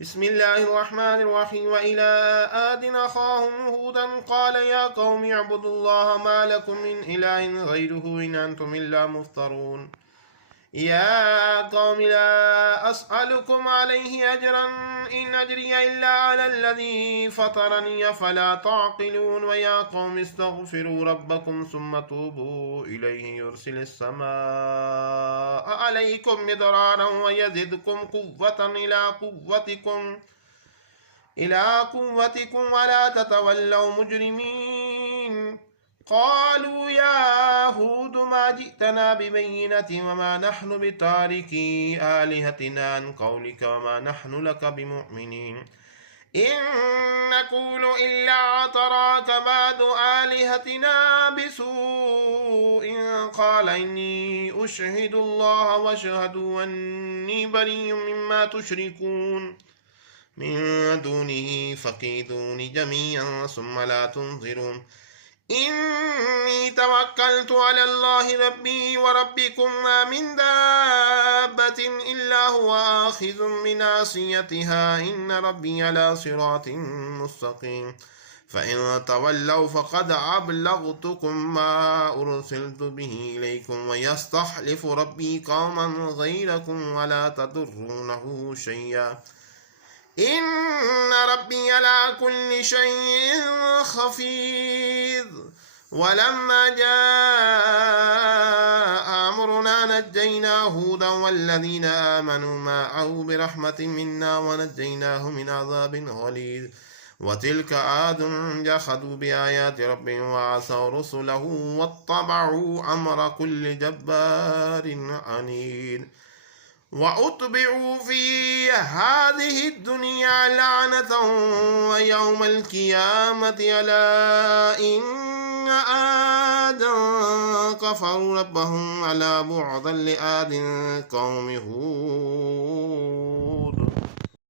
بسم الله الرحمن الرحيم. وإلى آد أخاهم هودا قال يا قوم اعبدوا الله ما لكم من إله غيره إن أنتم إلا مفترون. يا قوم لا أسألكم عليه أجرا إن أجري إلا على الذي فطرني فلا تعقلون. ويا قوم استغفروا ربكم ثم توبوا إليه يرسل السماء عليكم مدرارا ويزدكم قوة إلى قوتكم ولا تتولوا مجرمين. قالوا يا هود ما جئتنا ببينة وما نحن بتاركي آلهتنا عن قولك وما نحن لك بمؤمنين إن نقول إلا اعتراك بعد آلهتنا بسوء. قال إني أشهد الله واشهدوا أني بريء مما تشركون من دونه فكيدون جميعا ثم لا تنظرون. إني توكلت على الله ربي وربكم ما من دابة إلا هو آخذ بناصيتها إن ربي على صراط مستقيم. فإن تولوا فقد أبلغتكم ما أرسلت به إليكم ويستخلف ربي قوما غيركم ولا تضرونه شيئا إن ربي على كل شيء خفيظ. ولما جاء أمرنا نجينا هودا والذين آمنوا معه برحمة منا ونجيناه من عذاب غليظ. وتلك عاد جحدوا بآيات ربهم وعصوا رسله واتبعوا أمر كل جبار عنيد. وأتبعوا في هذه الدنيا لعنة ويوم القيامة ألا إن عادا كفروا ربهم ألا بعدا لعاد قوم هود.